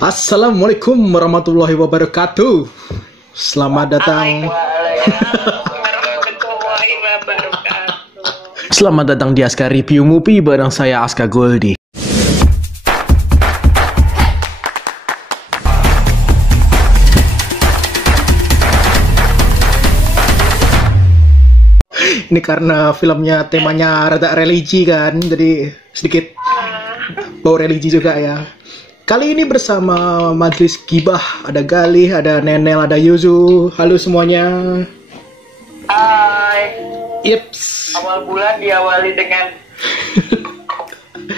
Assalamualaikum warahmatullahi wabarakatuh. Selamat datang. Warahmatullahi wabarakatuh. Selamat datang di Aska Review Movie bareng saya Aska Goldi. Ini karena filmnya temanya rada religi kan, jadi sedikit bau religi juga ya. Kali ini bersama Majelis Gibah, ada Galih, ada Nenel, ada Yuzu. Halo semuanya. Hai. Ips. Awal bulan diawali dengan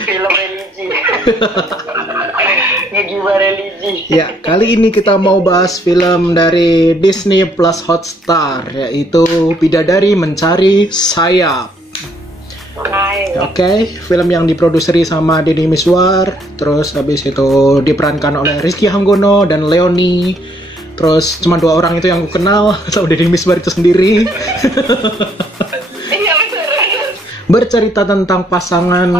film religi. Ngegibah religi. Ya, kali ini kita mau bahas film dari Disney Plus Hotstar, yaitu Bidadari Mencari Sayap. Hai. Oke, film yang diproduseri sama Deddy Mizwar, terus habis itu diperankan oleh Rizky Hanggono dan Leony. Terus cuma dua orang itu yang aku kenal, sama Deddy Mizwar itu sendiri. Iya betul. Bercerita tentang pasangan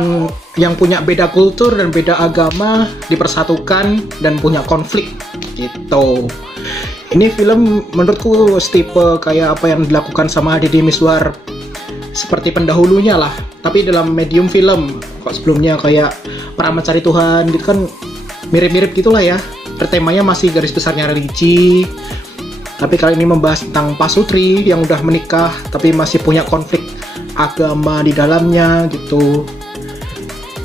yang punya beda kultur dan beda agama dipersatukan dan punya konflik gitu. Ini film menurutku tipe kayak apa yang dilakukan sama Deddy Mizwar seperti pendahulunya lah, tapi dalam medium film. Kok sebelumnya kayak Para Mencari Tuhan gitu kan mirip-mirip gitulah ya. Temanya masih garis besarnya religi. Tapi kali ini membahas tentang pasutri yang udah menikah tapi masih punya konflik agama di dalamnya gitu.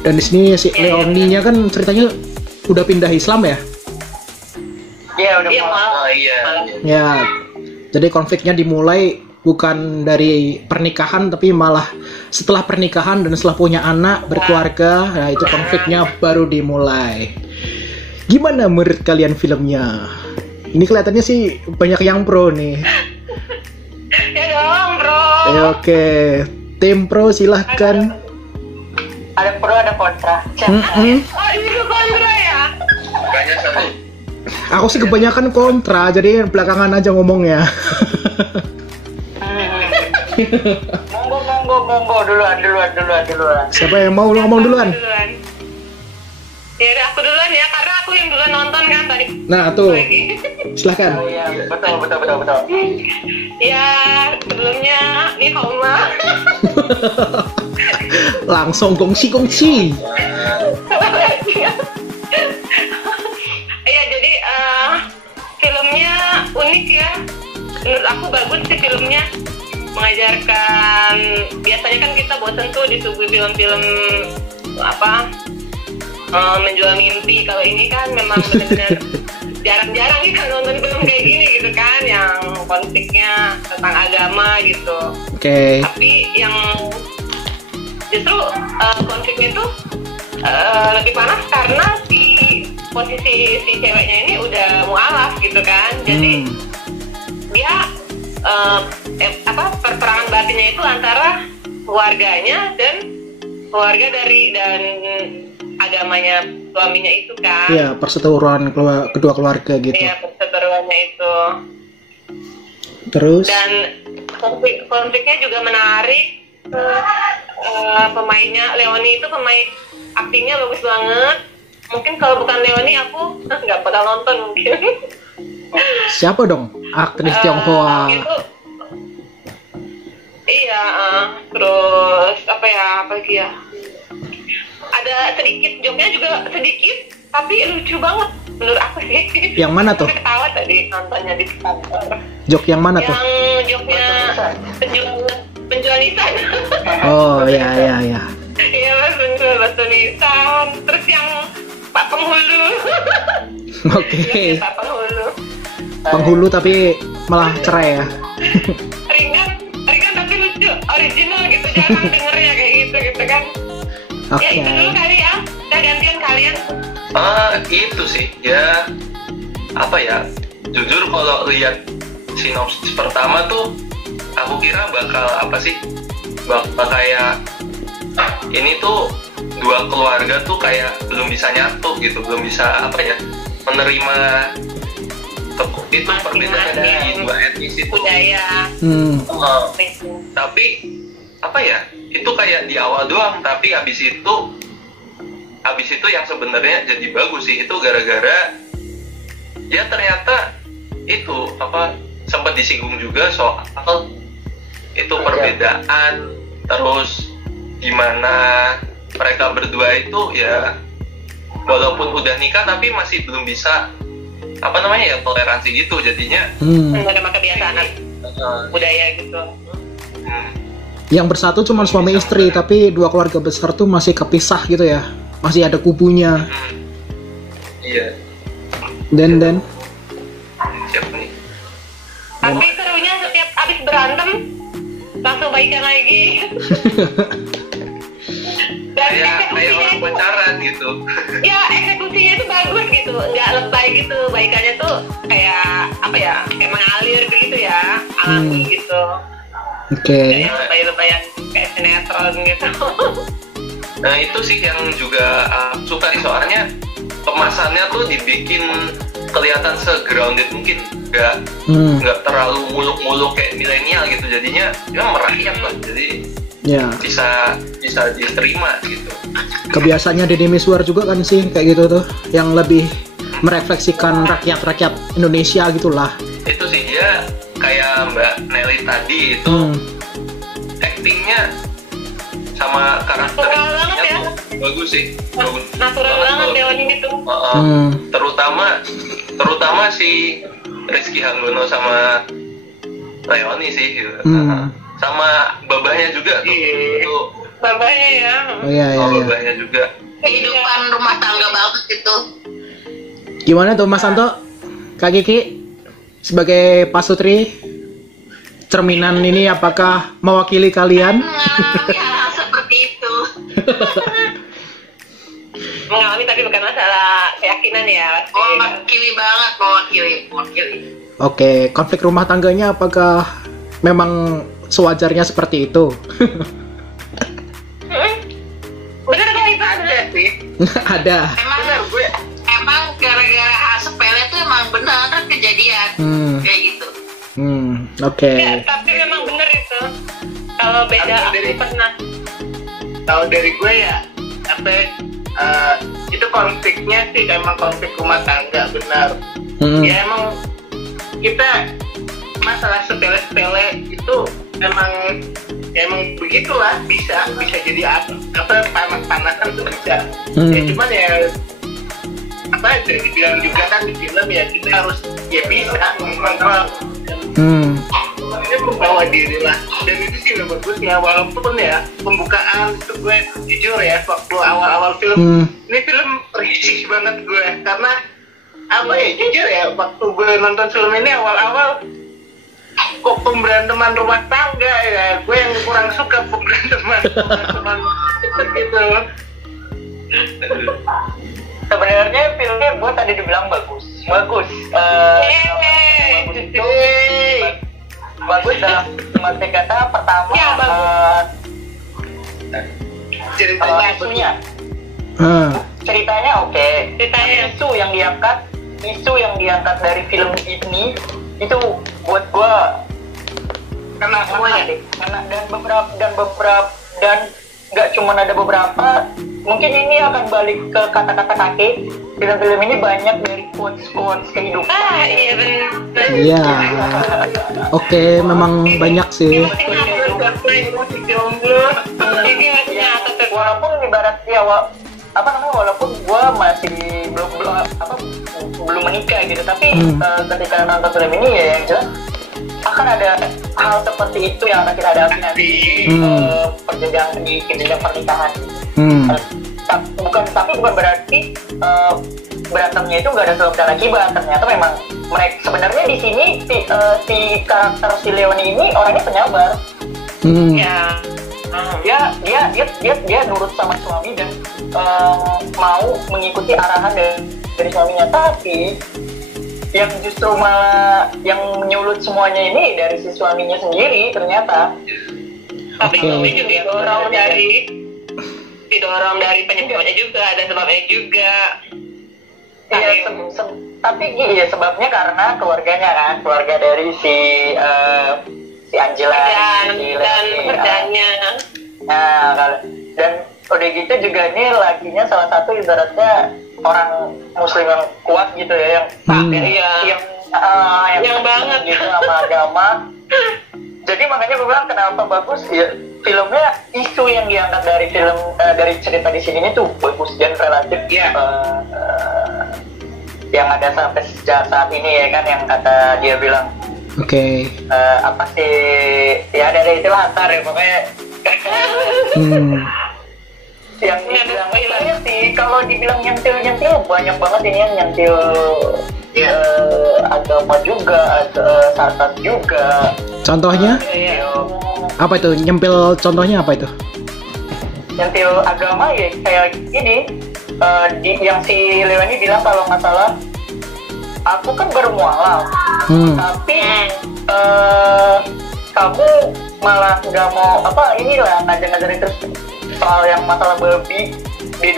Dan di sini si Leony-nya kan ceritanya udah pindah Islam ya. Iya udah mau. Oh iya. Ya. Jadi konfliknya dimulai bukan dari pernikahan tapi malah setelah pernikahan dan setelah punya anak, berkeluarga, nah itu konfliknya baru dimulai. Gimana menurut kalian filmnya? Ini kelihatannya sih banyak yang pro nih. Ya dong bro. Oke, tim pro silahkan. Ada pro ada kontra. Oh ini tuh kontra ya. Kayaknya satu. Aku sih kebanyakan kontra, jadi belakangan aja ngomongnya. Monggo duluan. Siapa yang mau ngomong duluan? Ya udah aku duluan ya, karena aku yang duluan nonton kan tadi. Nah tuh, Lagi. silahkan. Oh iya, betul. Ya, sebelumnya nih Hauma. Langsung gongsi. Iya, jadi filmnya unik ya. Menurut aku bagus sih filmnya. Mengajarkan, biasanya kan kita bosan tuh disuguhi film-film apa menjual mimpi. Kalau ini kan memang benar-benar jarang-jarang kita nonton film kayak gini gitu kan, yang konfliknya tentang agama gitu. Oke. Tapi yang justru konfliknya itu lebih panas karena posisi si ceweknya ini udah mualaf gitu kan. Jadi dia perperangan batinnya itu antara keluarganya dan keluarga dan agamanya suaminya itu kan. Iya, perseteruan kedua keluarga gitu. Iya, perseteruannya itu. Terus? Dan konfliknya juga menarik. Pemainnya Leony itu aktingnya bagus banget. Mungkin kalau bukan Leony aku nggak bakal nonton mungkin. Siapa dong aktris Tionghoa? Iya, terus apa lagi ya? Ada sedikit joknya juga sedikit, tapi lucu banget menurut aku sih. Yang mana tuh? Ketawa tadi nontonnya di kantor. Jok yang mana tuh? Yang joknya penjual nisan. Oh iya. Iya mas, penjual nisan. Terus yang Pak Penghulu. Oke. Pak Penghulu. Penghulu tapi malah cerai ya. ringan tapi lucu, original gitu, jarang dengernya kayak gitu kan. Oke. Ya itu dulu kali ya, udah gantian kalian. Itu sih ya, apa ya, jujur kalau lihat sinopsis pertama tuh aku kira bakal kayak ini tuh dua keluarga tuh kayak belum bisa nyatu gitu, belum bisa menerima itu perbedaan dari dua etnis itu. Budaya. Tapi itu kayak di awal doang, tapi abis itu yang sebenarnya jadi bagus sih itu gara-gara ya ternyata itu apa sempat disinggung juga soal itu perbedaan, terus gimana mereka berdua itu ya walaupun udah nikah tapi masih belum bisa apa namanya ya toleransi gitu, jadinya sama kebiasaan budaya gitu. Yang bersatu cuma suami istri, tapi dua keluarga besar tuh masih kepisah gitu ya, masih ada kubunya. Iya. Dan Siapa nih? Tapi serunya setiap abis berantem langsung baikan lagi. Dan Kayak orang pacaran gitu. Ya eksekusinya itu bagus gitu, nggak lebay gitu, baikannya tuh kayak apa ya, kayak mengalir gitu ya, alami gitu. Oke. Kayak lebay-lebayan kayak sinetron gitu. Nah itu sih yang juga suka nih, soalnya kemasannya tuh dibikin kelihatan se-grounded mungkin, nggak terlalu muluk-muluk kayak milenial gitu, jadinya ya merakyat lah, jadi Ya. bisa diterima gitu. Kebiasaannya Deddy Mizwar juga kan sih kayak gitu tuh, yang lebih merefleksikan rakyat Indonesia gitulah. Itu sih dia kayak Mbak Nelly tadi itu actingnya sama karakteristiknya Natural banget ya. tuh bagus sih, bagus. Natural banget Dewan ini tuh. Terutama si Rizky Hanggono sama Leoni sih gitu. Sama babahnya juga tuh. Itu Babanya ya. Oh iya. babahnya juga. Kehidupan rumah tangga banget itu. Gimana tuh Mas Santo? Kak Kiki sebagai pasutri, cerminan ini apakah mewakili kalian? Mengalami hal seperti itu. Mengalami tapi bukan masalah keyakinan ya. Mewakili banget, mewakili. Oke, konflik rumah tangganya apakah memang sewajarnya seperti itu? Bener kan itu? Ada sih. Ada. Emang gara-gara hal sepele tuh emang benar kejadian kayak gitu. Oke. Ya, tapi memang bener itu. Kalau beda aku pernah. Kalau dari gue ya itu konfliknya sih emang konflik rumah tangga benar. Ya emang kita masalah sepele-sepele itu emang begitulah, bisa jadi apa panas-panasan tuh bisa. Ya cuman ya apa aja dibilang juga kan di film ya kita harus ya bisa mengontrol. Ini membawa diri lah, dan itu sih udah bagusnya, walaupun ya pembukaan itu gue jujur ya waktu awal-awal film ini film risih banget gue, karena apa ya jujur ya waktu gue nonton film ini awal-awal kok pemberanteman rumah tangga ya, gue yang kurang suka pemberanteman begitu. Sebenarnya filmnya gue tadi dibilang bagus. Bagus dalam arti kata pertama ceritanya oke. Ceritanya isu yang diangkat dari film ini itu buat gue Kena semuanya. dan nggak cuma ada beberapa, mungkin ini akan balik ke kata-kata kakek. Film-film ini banyak dari quotes kehidupan. Iya bener. Iya. Oke, memang banyak sih. Walaupun ibarat ya walaupun gue masih belum menikah gitu, tapi ketika nonton film ini ya yang jelas akan ada hal seperti itu yang akan kita hadapi nanti di jenjang pernikahan. Bukan berarti berantemnya itu nggak ada sebab dan akibat. Ternyata memang mereka sebenarnya di sini si karakter si Leoni ini orangnya penyabar. Dia nurut sama suami dan mau mengikuti arahan dari suaminya, tapi yang justru malah yang menyulut semuanya ini dari si suaminya sendiri ternyata. Tapi suami juga didorong dari penyebabnya juga, ada sebabnya juga. Iya, tapi sebabnya karena keluarga dari si Angela dan kerjanya. Nah, dan udah gitu juga ini lakinya salah satu ibaratnya orang Muslim yang kuat gitu ya, yang banget gitu sama agama. Jadi makanya gue bilang kenapa bagus ya, filmnya isu yang diangkat dari film dari cerita di sini tuh bagus dan relatif yang ada sampai saat ini ya kan, yang kata dia bilang apa sih ya ada itu latar ya pokoknya yang dibilang sih kalau dibilang nyentil banyak banget ini yang nyentil agama juga, sasat juga. Contohnya? Apa itu? Nyempil contohnya apa itu? Nyentil agama ya kayak gini, yang si Leo ini bilang kalau nggak salah, aku kan baru mualaf, tapi kamu malah nggak mau ngajarin terus soal yang masalah babi B2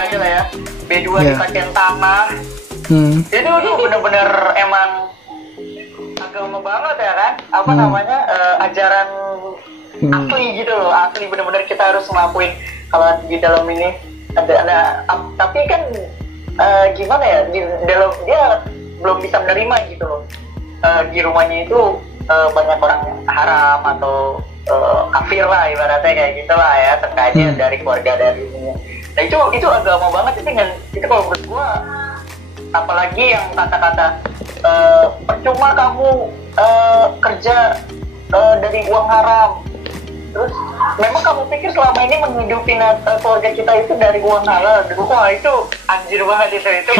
aja lah ya, B2 dipakein tanah. Itu tuh bener-bener emang agama banget ya kan, namanya ajaran asli gitu loh, asli bener-bener kita harus ngelakuin. Kalau di dalam ini ada tapi kan gimana ya, di dalam dia belum bisa menerima gitu loh, di rumahnya itu banyak orang haram atau kafir lah ibaratnya kayak gitulah ya, sengaja dari keluarga dari ini. Nah itu agama banget itu kalau menurut gua. Apalagi yang kata-kata percuma kamu kerja dari uang haram, terus memang kamu pikir selama ini menghidupi keluarga kita itu dari uang halal? Wah itu anjir banget itu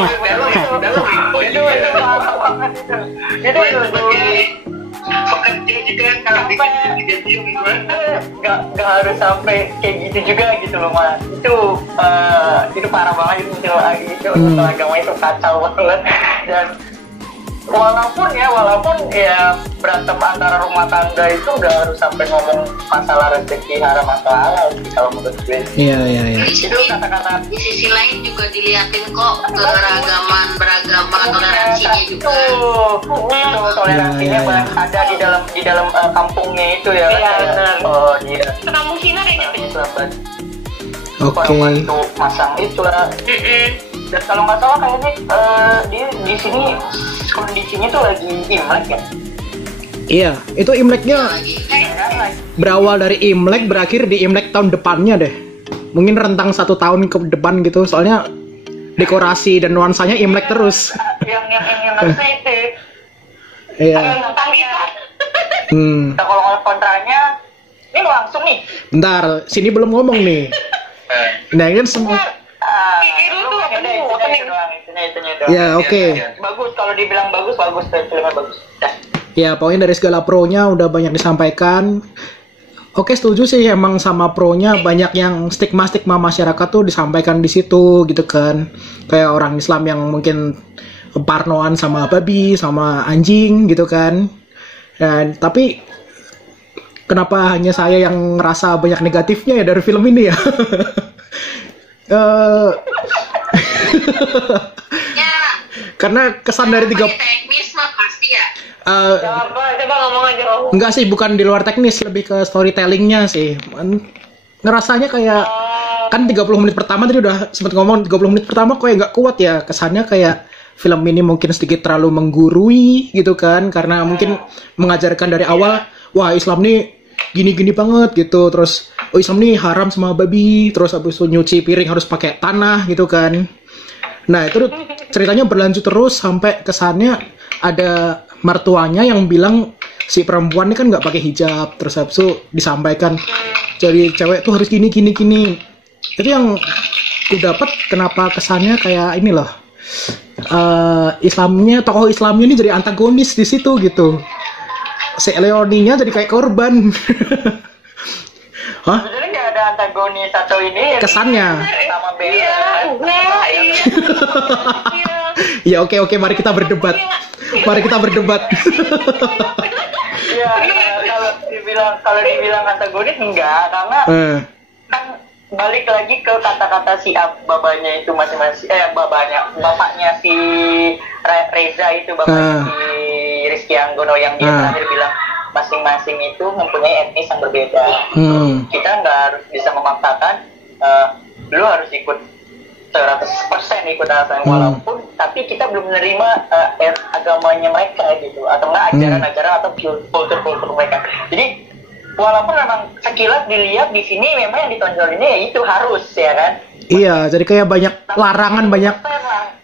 bekerja juga kalau digaji nggak harus sampai kayak gitu juga gitu loh mas. Itu parah banget itu agama itu kacau banget. Dan walaupun ya berantem antara rumah tangga itu nggak harus sampai ngomong masalah rezeki haram atau halal sih kalau menurut gue. Iya. Itu kata-kata. Di sisi lain juga dilihatin kok keragaman beragama, toleransinya juga. Toleransinya ada di dalam kampungnya itu ya. Oh dia. Kampung Cina kayaknya. Oke. Itu masang itu lah. Dan kalau nggak salah kayaknya di sini kondisinya tuh lagi Imlek ya. Iya, itu Imleknya berawal dari Imlek, berakhir di Imlek tahun depannya deh. Mungkin rentang 1 tahun ke depan gitu, soalnya dekorasi dan nuansanya Imlek terus. Yang itu. Iya. Kita kalau kontranya, ini langsung nih. Bentar, sini belum ngomong nih. Nah ini kan semua. Ya oke. Bagus, kalau dibilang bagus filmnya bagus. Ya pokoknya dari segala pro-nya udah banyak disampaikan. Oke, setuju sih, emang sama pro-nya banyak yang stigma masyarakat tuh disampaikan di situ gitu kan. Kayak orang Islam yang mungkin parnoan sama babi, sama anjing gitu kan. Dan tapi kenapa hanya saya yang ngerasa banyak negatifnya ya dari film ini ya? Karena kesan dari teknis mah pasti ya. Coba ngomong aja Om. Enggak sih, bukan di luar teknis, lebih ke storytellingnya sih. Ngerasanya kayak kan 30 menit pertama tadi udah sempat ngomong, 30 menit pertama kok nggak kuat ya, kesannya kayak film ini mungkin sedikit terlalu menggurui gitu kan, karena mungkin mengajarkan dari awal, wah Islam nih gini-gini banget gitu, terus Islam nih haram sama babi, terus habis itu nyuci piring harus pakai tanah gitu kan. Nah itu ceritanya berlanjut terus sampai kesannya ada mertuanya yang bilang si perempuan ini kan nggak pakai hijab, terus habis itu disampaikan jadi cewek tuh harus gini. Itu yang aku dapat, kenapa kesannya kayak ini loh, tokoh Islamnya ini jadi antagonis di situ gitu. Si Leoninya jadi kayak korban. Hah? Sebenarnya nggak ada antagonis atau ini. Kesannya. Sama Bella. Iya. Ya oke, mari kita berdebat. Iya, kalau dibilang antagonis enggak, karena kan balik lagi ke kata-kata si babanya itu masing-masing, bapaknya si Reza itu, bapaknya si Rizky Anggono yang dia terakhir bilang masing-masing itu mempunyai etnis yang berbeda. Kita nggak harus bisa memaksakan lu harus ikut 100% ikut alasan walaupun tapi kita belum menerima agamanya mereka gitu atau enggak ajaran-ajaran atau kultur-kultur mereka. Jadi walaupun memang sekilas dilihat di sini memang yang ditonjol ini ya itu harus ya kan. Iya, jadi kayak banyak larangan, banyak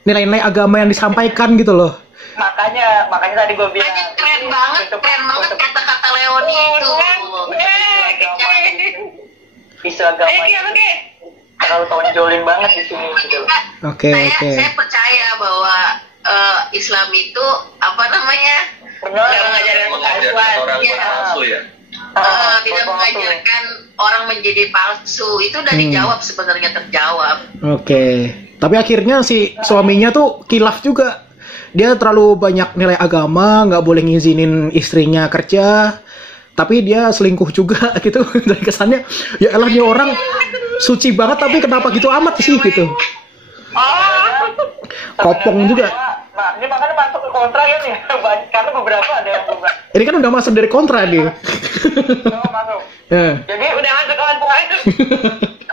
nilai-nilai agama yang disampaikan gitu loh. Makanya tadi gue bilang keren banget kata-kata Leoni itu. Isu agama terlalu tonjolin banget di sini gitu. Oke. Saya percaya bahwa Islam itu apa namanya? Mengajarkan orang palsu ya. Tidak mengajarkan orang menjadi palsu. Itu udah dijawab sebenarnya, terjawab. Oke. Tapi akhirnya si suaminya tuh khilaf juga. Dia terlalu banyak nilai agama, nggak boleh ngizinin istrinya kerja. Tapi dia selingkuh juga gitu. Dari kesannya, ya elah nih orang suci banget tapi kenapa gitu amat sih gitu. Kopong juga. Nah, ini makanya masuk ke kontra ya nih. Karena beberapa ada yang berubah. Ini kan udah masuk dari kontra nih. Masuk. Jadi udah masuk ke kontra itu.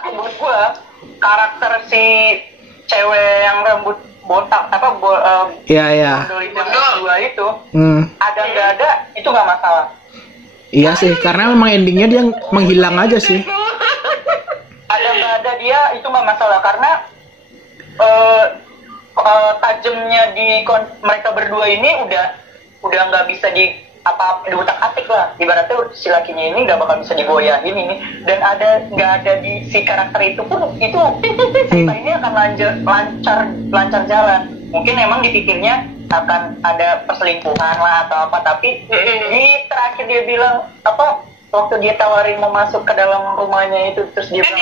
Menurut gua karakter si cewek yang rambut botak Iya. Dua itu ada nggak ada itu nggak masalah. Iya sih, karena memang endingnya dia menghilang aja sih. Ada nggak ada dia itu nggak masalah karena tajamnya di mereka berdua ini udah nggak bisa diutak-atik lah. Ibaratnya si lakinya ini nggak bakal bisa digoyahin ini, dan nggak ada di si karakter itu pun itu cerita ini akan lancar jalan. Mungkin emang dipikirnya akan ada perselingkuhan lah atau apa, tapi di terakhir dia bilang waktu dia tawarin mau masuk ke dalam rumahnya itu terus dia bilang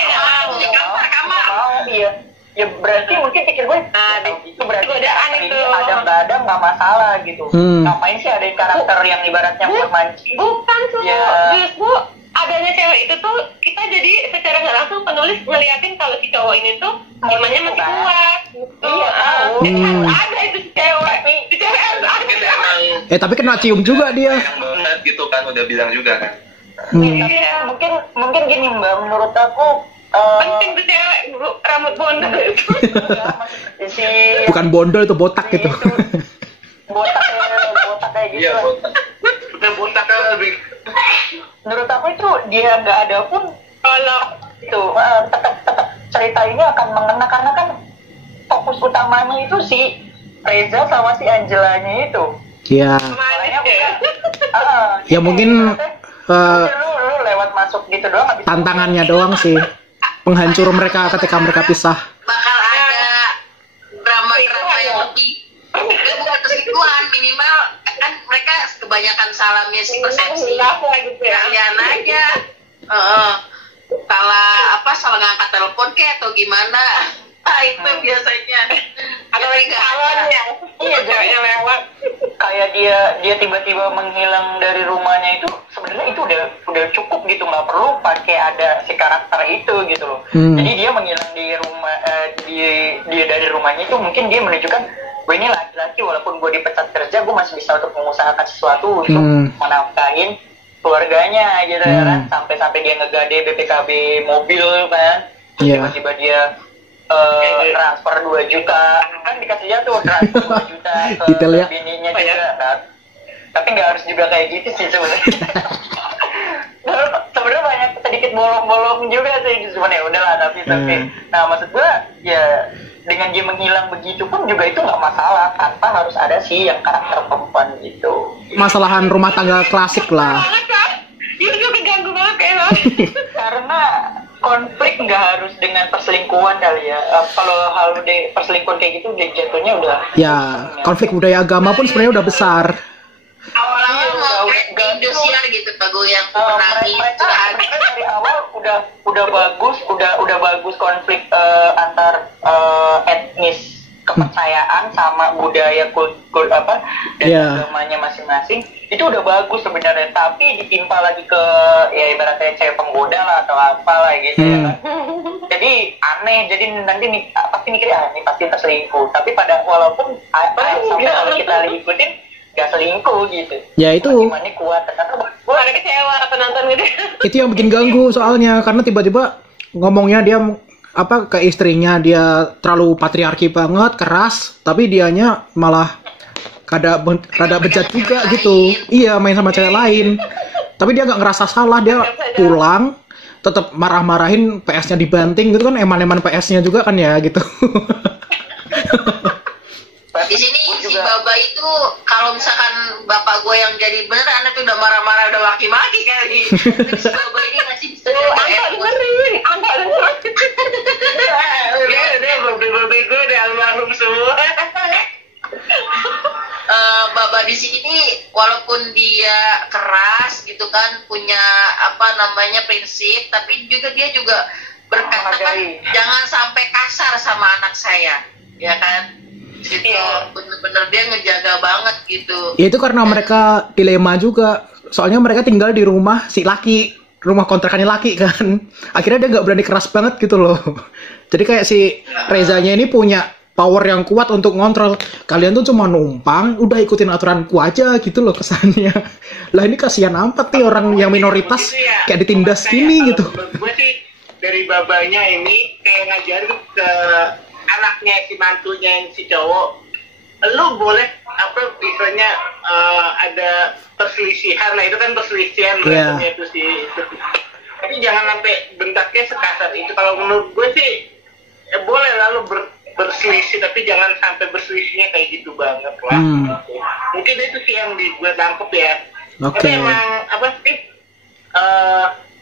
mau, iya. Ya berarti mungkin pikir gue itu berarti ada nggak masalah gitu. Ngapain sih ada karakter yang ibaratnya buat mancing? Bukan tuh, justru adanya cewek itu tuh kita jadi secara nggak langsung penulis ngeliatin kalau si cowok ini tuh imannya masih kuat gitu. Jadi harus ada itu si cewek harus ada. Tapi kena cium juga dia. Yang banget gitu kan, udah bilang juga kan. Iya, mungkin gini Mbak, menurut aku penting tuh cewek rambut bondol itu. Bukan bondol, itu botak gitu. Botak kayak gitu. Iya, botak. Udah botak kan lebih. Menurut aku itu dia nggak ada pun Kalau itu tetap cerita ini akan mengena karena kan fokus utamanya itu si Reza sama si Angelanya itu. Iya. Ya mungkin lu lewat masuk gitu doang. tantangannya doang sih. Penghancur mereka ketika mereka pisah. Bakal ada drama yang lebih bukan keselingkuhan, minimal kan mereka kebanyakan salahnya si persepsi kalian aja. Salah ngangkat telepon atau gimana, itu biasanya ada lagi calonnya ceweknya lewat kayak dia tiba-tiba menghilang dari rumahnya itu sebenarnya itu udah cukup gitu, nggak perlu pakai ada si karakter itu gitu loh. Jadi dia menghilang di rumah dia dari rumahnya itu mungkin dia menunjukkan gue ini laki-laki walaupun gue dipecat kerja gue masih bisa untuk mengusahakan sesuatu untuk menafkahin keluarganya gitu ya kan, sampai dia ngegade BPKB mobil kan, tiba-tiba dia transfer 2 juta kan dikasih tuh transfer 2 juta ke bininya juga kan. Tapi nggak harus juga kayak gitu sih sebenarnya. Sebenarnya banyak sedikit bolong-bolong juga sih, cuman ya udahlah tapi nah maksud gue ya dengan dia menghilang begitu pun juga itu nggak masalah tanpa harus ada sih yang karakter perempuan gitu. Masalahan rumah tangga klasik lah. Itu keganggu banget kayak lo. Karena konflik nggak harus dengan perselingkuhan kali ya. Kalau hal perselingkuhan kayak gitu jatuhnya udah. Ya, konflik budaya agama pun sebenarnya udah besar. Awal-awal mau kayak Indosiar gitu, Pak yang menangis mereka dari awal udah bagus konflik antar etnis kepercayaan sama budaya kultur dan agamanya masing-masing itu udah bagus sebenarnya, tapi ditimpa lagi ke ya ibaratnya cewek penggoda lah atau apalah gitu ya kan. Jadi aneh, jadi nanti pasti mikirnya ini pasti terselingkuh, tapi walaupun sampai kalau kita ikutin gak selingkuh gitu. Ya itu. Gimana kuat ternyata gue ada kecewa penonton gitu. Itu yang bikin ganggu soalnya karena tiba-tiba ngomongnya dia apa ke istrinya, dia terlalu patriarki banget, keras, tapi dianya malah rada bejat juga gitu. Iya, main sama cewek lain. Tapi dia nggak ngerasa salah, dia pulang tetap marah-marahin, PS-nya dibanting gitu kan, eman-eman PS-nya juga kan ya gitu. Di sini si Baba itu kalau misalkan bapak gue yang jadi beneran itu udah marah-marah, udah maki-maki kali. Si Baba ini masih bisa dengerin. Dia bego udah almarhum semua. Baba di sini walaupun dia keras gitu kan, punya apa namanya prinsip, tapi juga dia juga berkata kan jangan sampai kasar sama anak saya, ya kan? Gitu, bener-bener dia ngejaga banget gitu. Ya itu karena mereka dilema juga, soalnya mereka tinggal di rumah si laki, rumah kontrakannya laki kan. Akhirnya dia nggak berani keras banget gitu loh. Jadi kayak si Rezanya ini punya power yang kuat untuk ngontrol. Kalian tuh cuma numpang, udah ikutin aturanku aja gitu loh kesannya. Lah ini kasihan amat nih orang yang minoritas kayak ditindas gini gitu. Gue sih dari babanya ini kayak ngajarin ke anaknya, si mantunya yang si cowok, lu boleh apa misalnya ada perselisihan, nah itu kan perselisihan berantemnya itu sih. Tapi jangan sampai bentaknya sekasar itu. Kalau menurut gue sih boleh lalu berselisih, tapi jangan sampai berselisihnya kayak gitu banget lah. Mungkin itu sih yang gue tangkep ya. Tapi emang apa sih?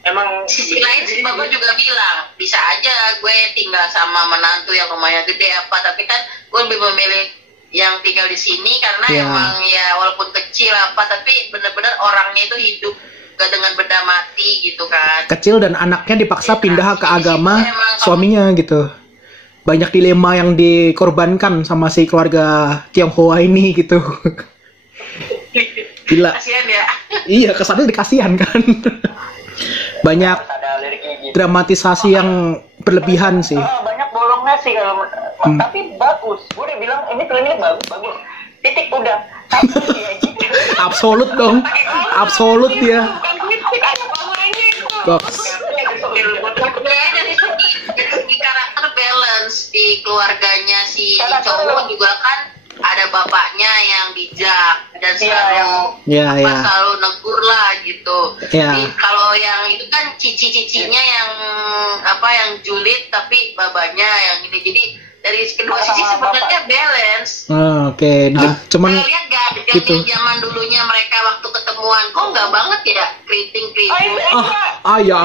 Emang sisi lain si Bapak juga bilang bisa aja gue tinggal sama menantu yang rumahnya gede apa, tapi kan gue lebih memilih yang tinggal di sini karena emang ya walaupun kecil apa, tapi benar-benar orangnya itu hidup gak dengan benda mati gitu kan. Kecil dan anaknya dipaksa pindah ke agama suaminya gitu. Banyak dilema yang dikorbankan sama si keluarga Tionghoa ini gitu. Gila. Kasian ya. Iya, kesannya dikasihan kan. Banyak dramatisasi yang berlebihan sih. Banyak bolongnya sih kalau tapi bagus. Gue udah bilang ini film ini bagus. Titik udah. Absolut dong. Absolut dia. Box. Dari segi karakter balance di keluarganya si cowok juga kan ada bapaknya yang bijak dan selalu negur lah gitu. Kalau yang itu kan cici-cicinya yang apa yang julid, tapi babanya yang ini. Jadi dari kedua sisi sebenarnya balance. Cuman lihat gak gitu. Zaman dulunya mereka waktu ketemuan kok nggak banget ya keriting. Ya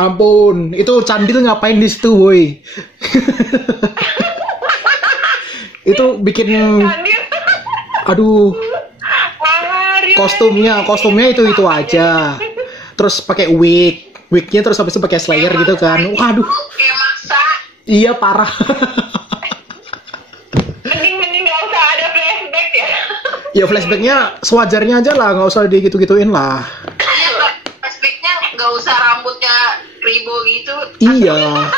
ampun. Itu Candil ngapain di situ, woi? Itu bikin aduh, kostumnya itu aja, terus pakai wignya terus habis itu pakai slayer gitu kan. Waduh, kayak maksa. Iya, parah. mending nggak usah ada flashback ya. Ya flashbacknya sewajarnya aja lah, nggak usah digituin lah. Flashbacknya nggak usah rambutnya ribo gitu. Iya.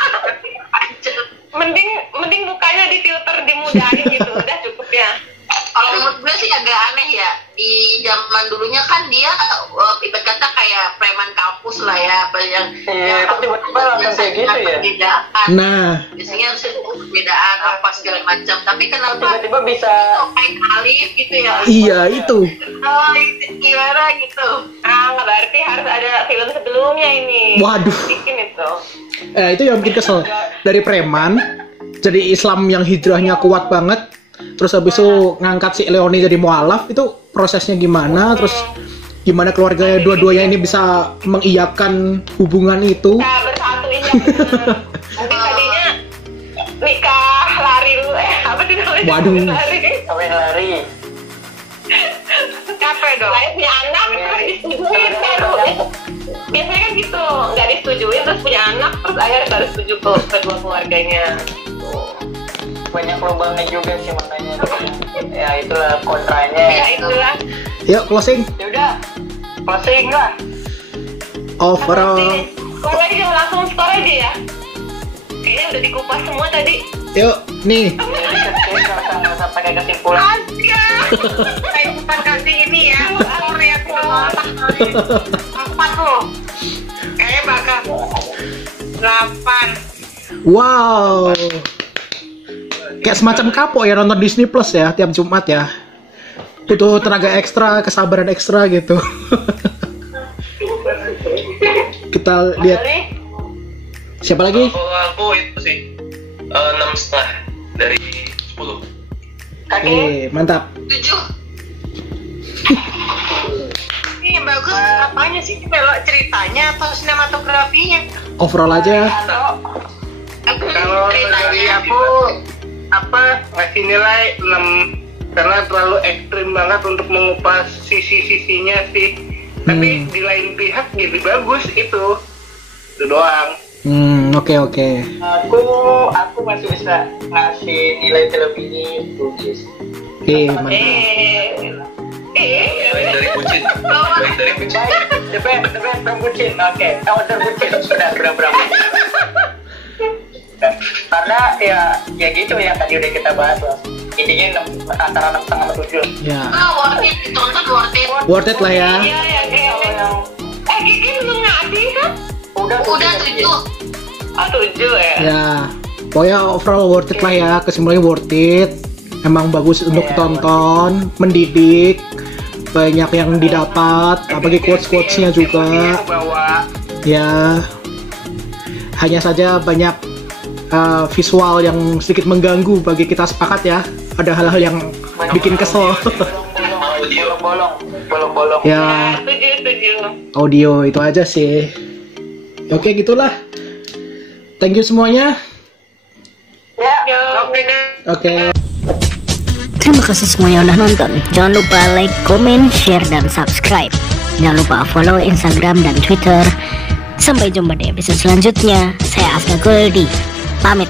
mending mukanya difilter, dimudahin gitu, udah cukup ya. Kalau menurut gue sih agak aneh ya, di zaman dulunya kan dia ibarat kata kayak preman kampus lah ya, yang tiba-tiba langsung kayak gitu ya. Perbedaan. Nah, biasanya harus ada perbedaan apa segala macam, tapi kenapa tiba-tiba bisa kayak Alif gitu ya? Iya itu. Itu gimana gitu? Berarti harus ada film sebelumnya ini. Waduh. Bikin itu. Itu yang bikin kesel. Dari preman jadi Islam yang hijrahnya kuat banget, terus habis itu ngangkat si Leoni jadi mualaf, itu prosesnya gimana, terus gimana keluarga dua-duanya ini bisa mengiyakan hubungan itu. Nah, bersatu ini mungkin tadinya nikah lari dulu, apa sih namanya? Waduh. kawin lari. Capek dong. Lain punya anak, disetujuin baru. Biasanya kan gitu, nggak disetujuin terus punya anak, terus akhirnya baru setuju ke kedua keluarganya. Banyak lubangnya juga sih makanya. Ya itulah kontranya. Ya itulah. Yuk closing. Yaudah, closing lah. Overall. Skor aja, langsung skor aja ya. Kayaknya udah dikupas semua tadi. Yuk, nih. Nggak usah pakai kesimpulan. Aja. Saya bukan kasih ini ya. Skor ya, skor. 4 loh. Kayaknya bakal 8. Wow. Kayak semacam kapok ya nonton Disney Plus ya tiap Jumat ya. Butuh tenaga ekstra, kesabaran ekstra gitu. Kita lihat. Siapa lagi? Kalau aku itu sih 6,5 dari 10. Oke, mantap. 7. Ini yang bagus apanya sih? Ceritanya atau sinematografinya? Overall aja. Kalau dari aku ngasih nilai 6 karena terlalu ekstrim banget untuk mengupas sisi-sisinya sih. Tapi di lain pihak jadi bagus itu doang. Oke. Aku masih bisa ngasih nilai film ini 7. Mantap. Baik dari bucin. The best from bucin. Oke. Order bucin. Berapa? Karena ya gitu ya tadi udah kita bahas lah. Intinya antara 6,5 sama 7. Ya. Worth it, ditonton worth it. Worth it lah ya. Iya, Gigi belum ngasih kan? Udah 7. 7 ya. Ya. Pokoknya overall worth it lah ya. Kesimpulannya worth it. Emang bagus untuk tonton, mendidik, banyak yang didapat, apalagi quotes-quotesnya juga. Ya. Hanya saja banyak visual yang sedikit mengganggu bagi kita, sepakat ya. Ada hal-hal yang bikin kesel. Bolong-bolong. Ya. Setuju. Audio itu aja sih. Oke, gitulah. Thank you semuanya. Oke. Terima kasih semuanya udah nonton. Jangan lupa like, comment, share, dan subscribe. Jangan lupa follow Instagram dan Twitter. Sampai jumpa di episode selanjutnya. Saya Aska Goldie. Pamit.